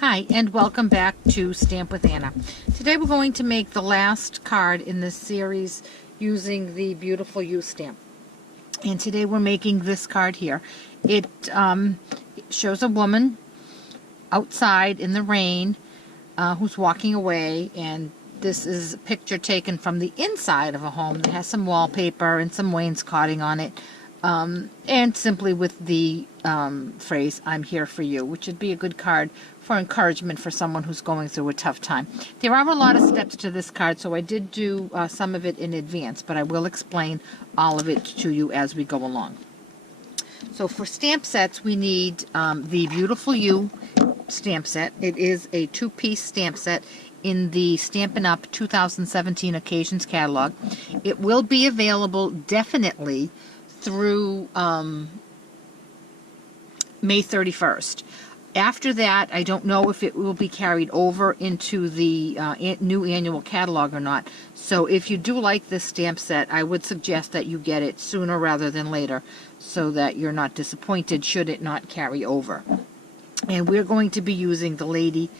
Hi, and welcome back to Stamp with Anna. Today we're going to make the last card in this series using the Beautiful You stamp. And today we're making this card here. It shows a woman outside in the rain who's walking away, and this is a picture taken from the inside of a home that has some wallpaper and some wainscoting on it. And simply with the phrase, "I'm here for you," which would be a good card for encouragement for someone who's going through a tough time. There are a lot of steps to this card, so I did do some of it in advance, but I will explain all of it to you as we go along. So for stamp sets, we need the Beautiful You stamp set. It is a two-piece stamp set in the Stampin' Up! 2017 Occasions catalog. It will be available definitely through May 31st. After that, I don't know if it will be carried over into the new annual catalog or not. So if you do like this stamp set, I would suggest that you get it sooner rather than later so that you're not disappointed should it not carry over. And we're going to be using the lady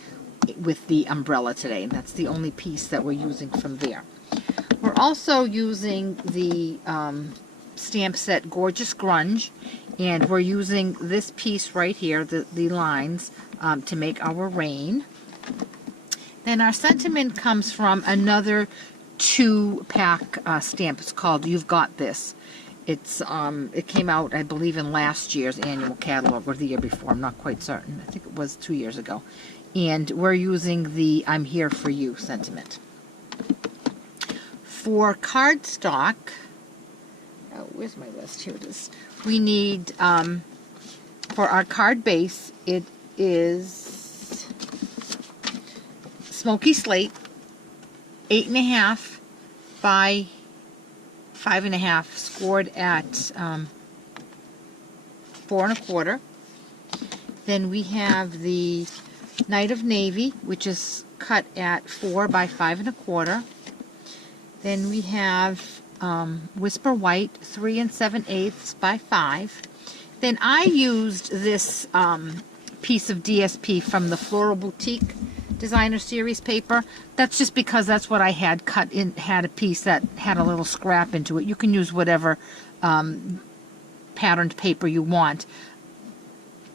with the umbrella today, and that's the only piece that we're using from there. We're also using the stamp set Gorgeous Grunge, and we're using this piece right here, the lines, to make our rain. Then our sentiment comes from another two-pack stamp. It's called You've Got This. It came out, I believe, in last year's annual catalog, or the year before. I'm not quite certain. I think it was 2 years ago. And we're using the I'm Here for You sentiment. For cardstock, where's my list? Here it is. We need, for our card base, it is Smoky Slate, 8.5 by 5.5, scored at 4 1/4. Then we have the Night of Navy, which is cut at 4 by 5 1/4. Then we have Whisper White, 3 7/8 by 5. Then I used this piece of DSP from the Floral Boutique Designer Series paper. That's just because that's what I had cut in, had a piece that had a little scrap into it. You can use whatever patterned paper you want.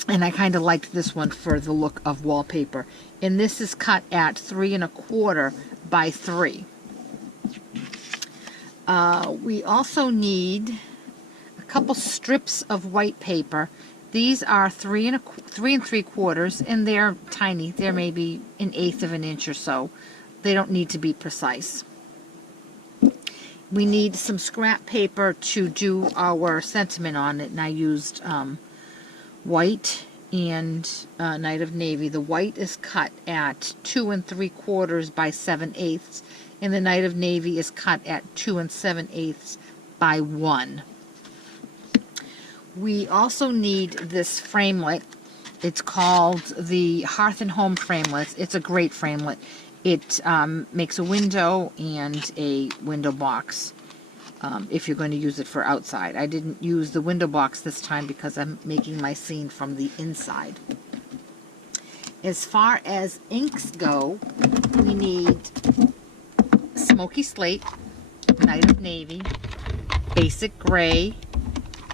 And I kind of liked this one for the look of wallpaper. And this is cut at 3 1/4 by 3. We also need a couple strips of white paper. These are 3 3/4, and they're tiny. They're maybe 1/8 of an inch or so. They don't need to be precise. We need some scrap paper to do our sentiment on it, and I used white and Night of Navy. The white is cut at 2 3/4 by 7/8, and the Night of Navy is cut at 2 7/8 by 1. We also need this framelit. It's called the Hearth and Home Framelit. It's a great framelit. It makes a window and a window box if you're going to use it for outside. I didn't use the window box this time because I'm making my scene from the inside. As far as inks go, we need Smoky Slate, Night of Navy, Basic Gray,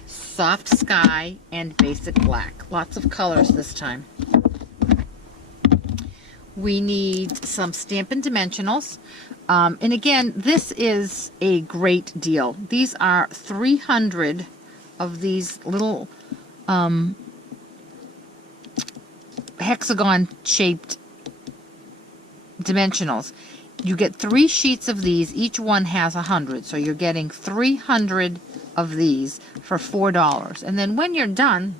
Soft Sky, and Basic Black. Lots of colors this time. We need some Stampin' Dimensionals. And again, this is a great deal. These are 300 of these little hexagon-shaped dimensionals. You get 3 sheets of these. Each one has 100, so you're getting 300 of these for $4. And then when you're done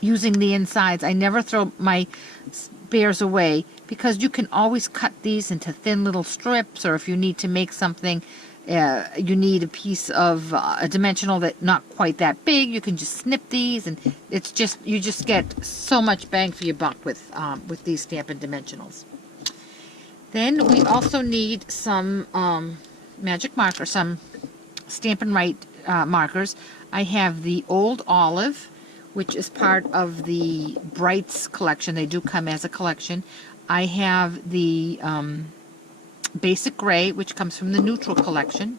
using the insides, I never throw my spares away because you can always cut these into thin little strips, or if you need to make something, you need a piece of a dimensional that not quite that big, you can just snip these, and it's just, you just get so much bang for your buck with these Stampin' Dimensionals. Then we also need some magic marker, some Stampin' Right markers. I have the Old Olive, which is part of the Brights collection. They do come as a collection. I have the Basic Gray, which comes from the Neutral collection.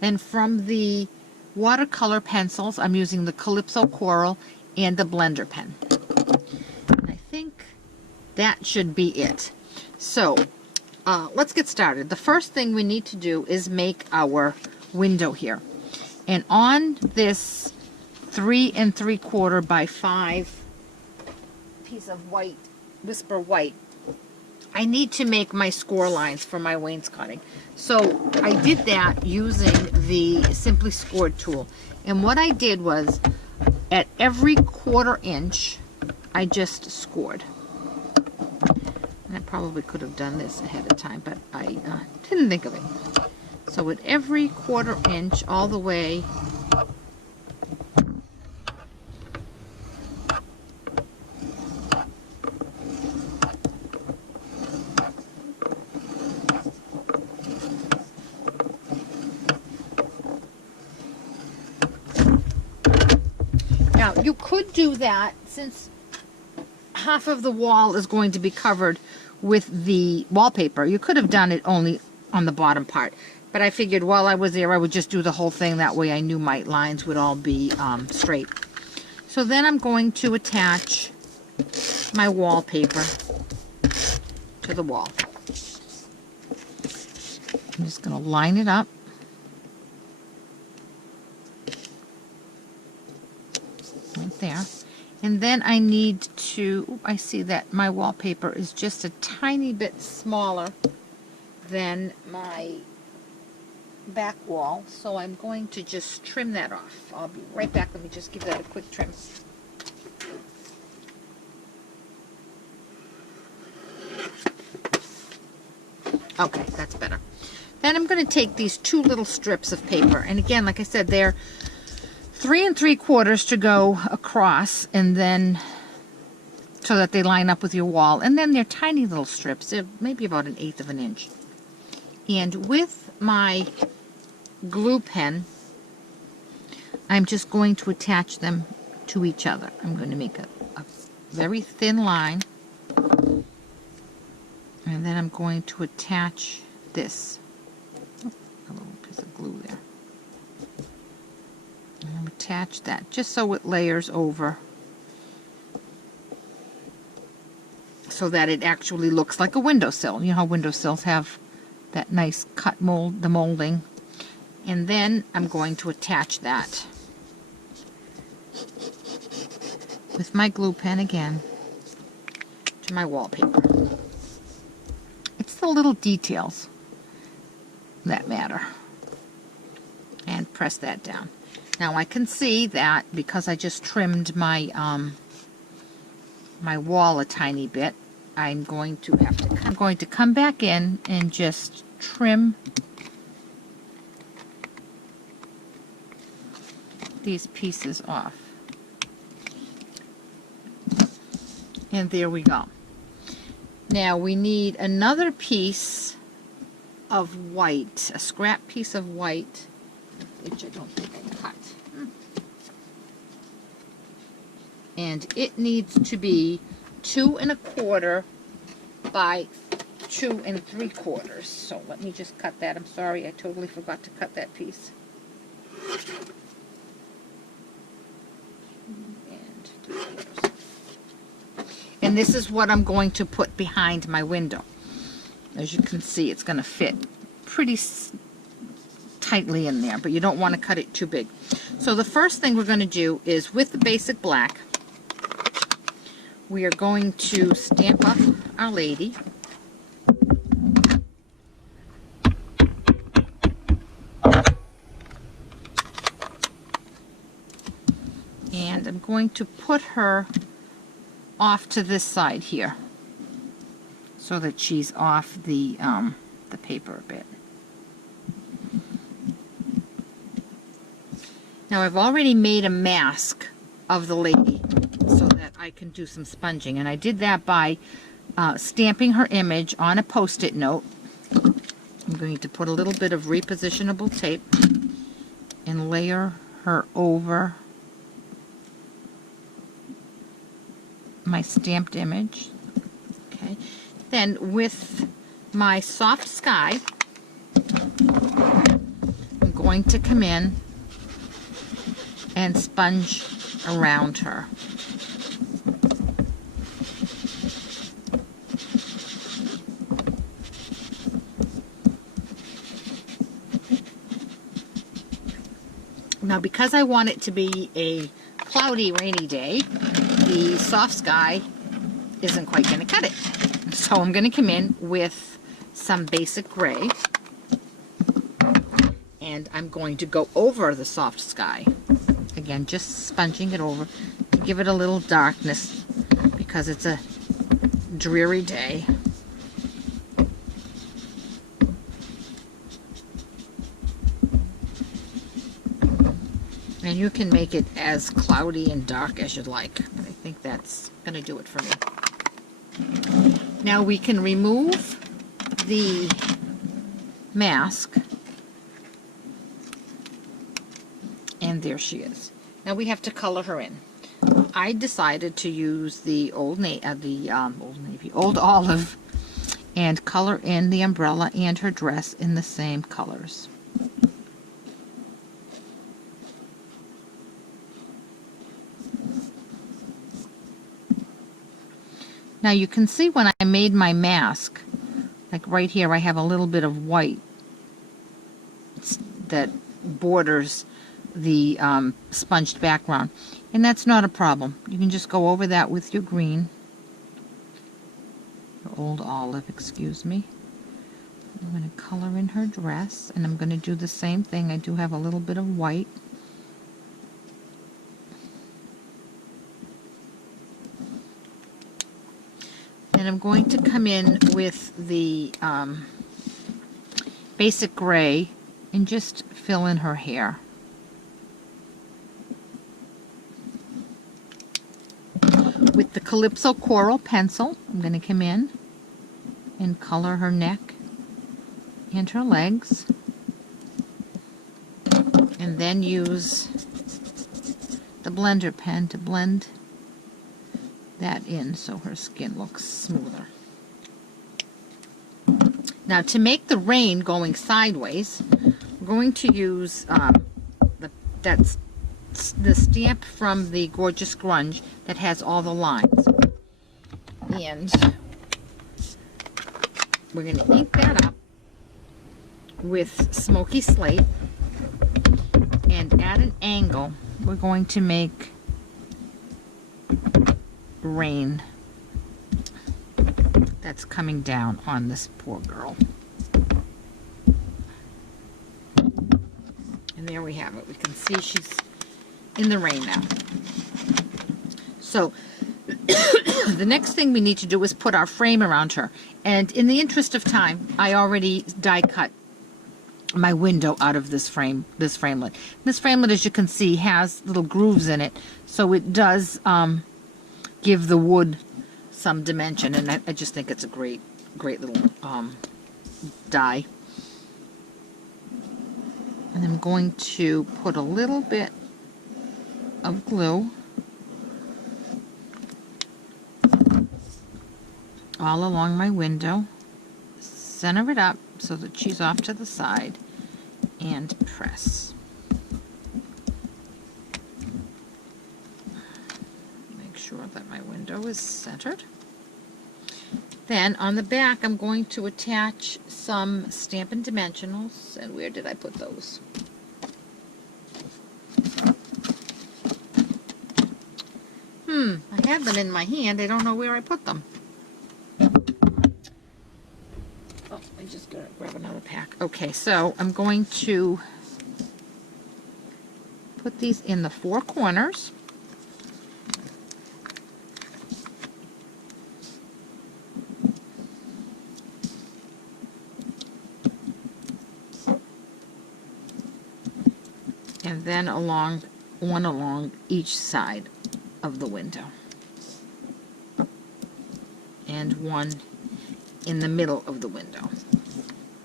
Then from the watercolor pencils, I'm using the Calypso Coral and the Blender pen. I think that should be it. So let's get started. The first thing we need to do is make our window here. And on this 3 3/4 by 5 piece of white, Whisper White, I need to make my score lines for my wainscoting. So I did that using the Simply Scored tool. And what I did was, at every 1/4 inch, I just scored. And I probably could have done this ahead of time, but I didn't think of it. So at every 1/4 inch, all the way now, you could do that since half of the wall is going to be covered with the wallpaper. You could have done it only on the bottom part. But I figured while I was there, I would just do the whole thing. That way I knew my lines would all be straight. So then I'm going to attach my wallpaper to the wall. I'm just going to line it up. Right there. And then I need to, I see that my wallpaper is just a tiny bit smaller than my back wall, so I'm going to just trim that off. I'll be right back. Let me just give that a quick trim. Okay, that's better. Then I'm going to take these 2 little strips of paper, and again, like I said, they're 3 3/4 to go across, and then so that they line up with your wall, and then they're tiny little strips. They're maybe about 1/8 of an inch. And with my glue pen, I'm just going to attach them to each other. I'm going to make a very thin line, and then I'm going to attach this. Oh, a little piece of glue there. And I'll attach that just so it layers over, so that it actually looks like a windowsill. You know how windowsills have that nice cut mold, the molding. And then I'm going to attach that with my glue pen again to my wallpaper. It's the little details that matter. And press that down. Now I can see that because I just trimmed my my wall a tiny bit, I'm going to come back in and just trim these pieces off. And there we go. Now we need another piece of white, a scrap piece of white, which I don't think I cut. And it needs to be 2 1/4 by 2 3/4. So let me just cut that. I'm sorry, I totally forgot to cut that piece. And this is what I'm going to put behind my window. As you can see, it's going to fit pretty tightly in there, but you don't want to cut it too big. So the first thing we're going to do is, with the basic black, we are going to stamp up our lady. And I'm going to put her off to this side here, so that she's off the paper a bit. Now I've already made a mask of the lady so that I can do some sponging, and I did that by stamping her image on a post-it note. I'm going to put a little bit of repositionable tape and layer her over my stamped image. Okay. Then with my soft sky, I'm going to come in and sponge around her. Now, because I want it to be a cloudy, rainy day, the soft sky isn't quite going to cut it. So I'm going to come in with some basic gray, and I'm going to go over the soft sky. Again, just sponging it over to give it a little darkness because it's a dreary day. And you can make it as cloudy and dark as you'd like, but I think that's going to do it for me. Now we can remove the mask, and there she is. Now we have to color her in. I decided to use the Old Olive and color in the umbrella and her dress in the same colors. Now you can see when I made my mask, like right here I have a little bit of white that borders the sponged background, and that's not a problem. You can just go over that with your green, your Old Olive, excuse me. I'm going to color in her dress, and I'm going to do the same thing. I do have a little bit of white. And I'm going to come in with the basic gray and just fill in her hair. With the Calypso Coral pencil, I'm going to come in and color her neck and her legs. And then use the blender pen to blend that in so her skin looks smoother. Now to make the rain going sideways, we're going to use that's the stamp from the Gorgeous Grunge that has all the lines. And we're going to ink that up with Smoky Slate, and at an angle we're going to make rain that's coming down on this poor girl. And there we have it. We can see she's in the rain now. So the next thing we need to do is put our frame around her. And in the interest of time, I already die cut my window out of this framelit. This framelit, as you can see, has little grooves in it, so it does give the wood some dimension, and I just think it's a great little die. And I'm going to put a little bit of glue all along my window, center it up so that she's off to the side, and press. Make sure that my window is centered. Then on the back I'm going to attach some Stampin' Dimensionals, and where did I put those? I have them in my hand. I don't know where I put them. Oh, I just gotta grab another pack. Okay, so I'm going to put these in the four corners. And then one along each side of the window, and one in the middle of the window.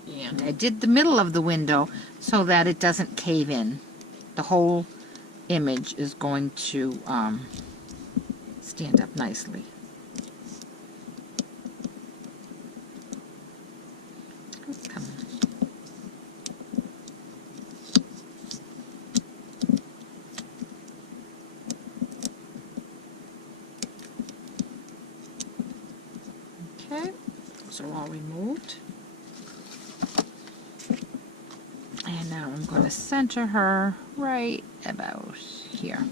And I did the middle of the window so that it doesn't cave in. The whole image is going to stand up nicely. Okay, those are all removed. And now I'm going to center her right about here.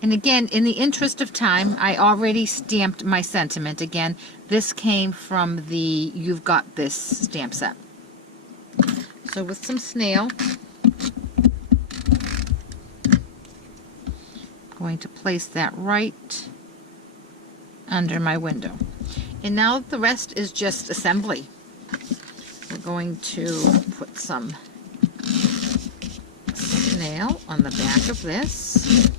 And again, in the interest of time, I already stamped my sentiment. Again, this came from the You've Got This stamp set. So with some snail, I'm going to place that right under my window. And now the rest is just assembly. We're going to put some snail on the back of this.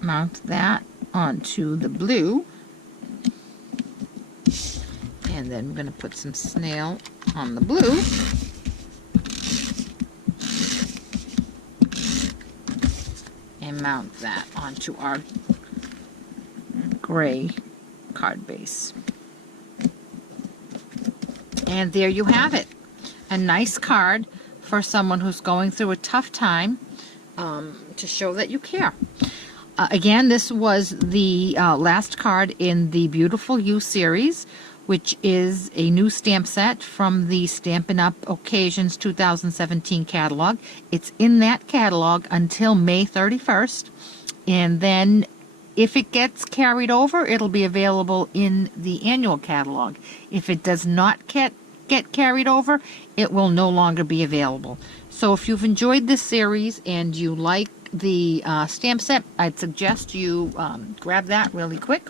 Mount that onto the blue, and then we're going to put some snail on the blue, and mount that onto our gray card base. And there you have it, a nice card for someone who's going through a tough time, to show that you care. Again, this was the last card in the Beautiful You series, which is a new stamp set from the Stampin' Up! Occasions 2017 catalog. It's in that catalog until May 31st, and then if it gets carried over, it'll be available in the annual catalog. If it does not get carried over, it will no longer be available. So if you've enjoyed this series and you like the stamp set, I'd suggest you grab that really quick.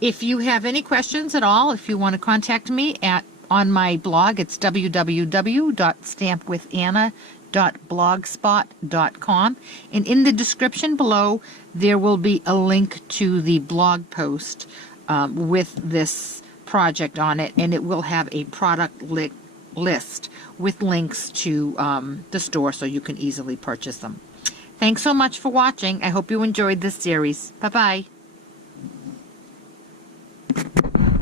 If you have any questions at all, if you want to contact me on my blog, it's www.stampwithanna.blogspot.com, and in the description below there will be a link to the blog post with this project on it, and it will have a product list with links to the store so you can easily purchase them. Thanks so much for watching. I hope you enjoyed this series. Bye-bye.